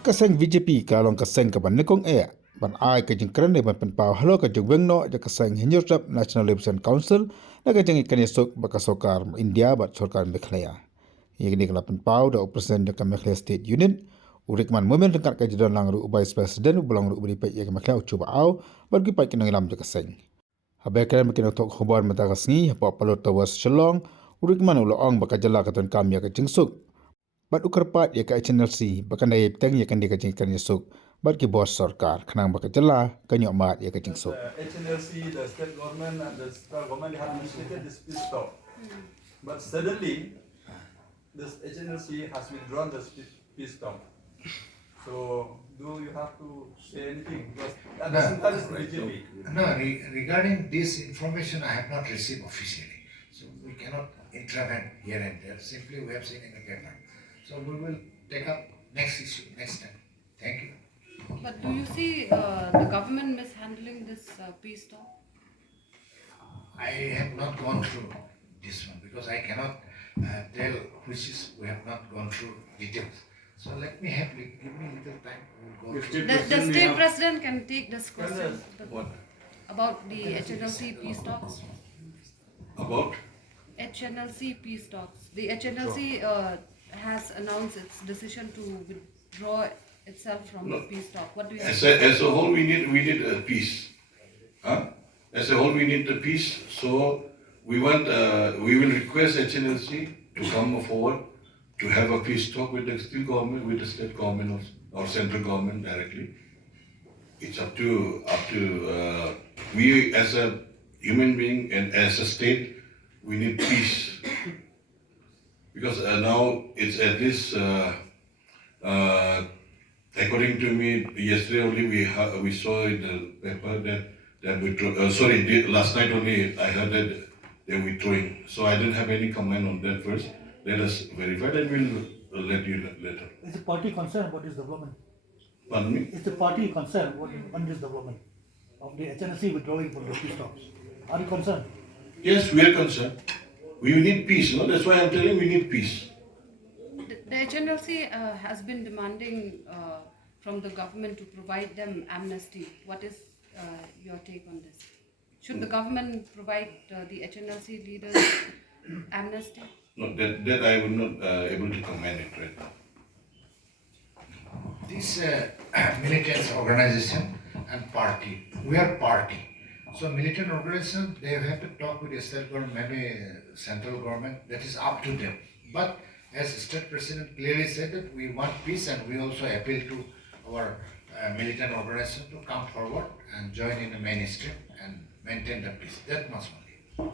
Kaseng VJP kalong kaseng kaban Nyngkong ban ai ka Kren ban Pynpaw Halor ka Jingweng no ja kaseng Hinjurap National Liberation Council na ka Iakren Iasuk ba kasokar India ba sorkar Meghalaya. Ini kala Pynpaw da presiden da Meghalaya State Unit urikman momen dekat ka jadon lang ru vice president belong ru beri pai ka Meghalaya coba au bagi pai kinang lam ja kaseng. Habe Kren makin tok khobar mata kasngi pa palot tawas shalong urikman ulo ong ba ka jala ka ton kam ya ka Jingsuk. Bat ukarpat ya ka Hnlc bakan daya petang ya kan dia kacing kan Iasuk bat ki bos sarkar kenang baka jela kanyok mat ya kacing sok. Hnlc, the state government and the central government have initiated this peace talk. But suddenly, this Hnlc has withdrawn the peace talk. So, do you have to say anything? Because that is BJP. No, regarding this information, I have not received officially. So, we cannot intervene here and there. Simply, we have seen in the paper. So, we will take up next issue, next time. Thank you. But do you see the government mishandling this peace talk? I have not gone through this one because I cannot tell which is we have not gone through details. So let me give me a little time. We will go through. The state president can take this question What? about the Hnlc peace talks. About? Hnlc peace talks. The Hnlc has announced its decision to withdraw itself from the peace talk. What do you think? As a whole, we need a peace. As a whole, we need a peace. So we will request Hnlc to come forward to have a peace talk with the state government, or central government directly. It's up to we as a human being and as a state, we need peace. Because now it's at this. According to me, yesterday only we saw in the paper that last night only I heard that they're withdrawing. So I didn't have any comment on that first. Let us verify that we'll let you later. Is the party concerned about this development? Pardon me? Is the party concerned on this development of the Hnlc withdrawing from the peace talks? Are you concerned? Yes, we are concerned. We need peace, no? That's why I'm telling we need peace. The Hnlc has been demanding from the government to provide them amnesty. What is your take on this? Should the government provide the Hnlc leaders amnesty? No, that I would not able to comment it right now. This militant organization and party, we are party. So militant organization, they have to talk with the state government, maybe central government, that is up to them. But as state president clearly said that we want peace and we also appeal to our militant organization to come forward and join in the mainstream and maintain the peace. That much only.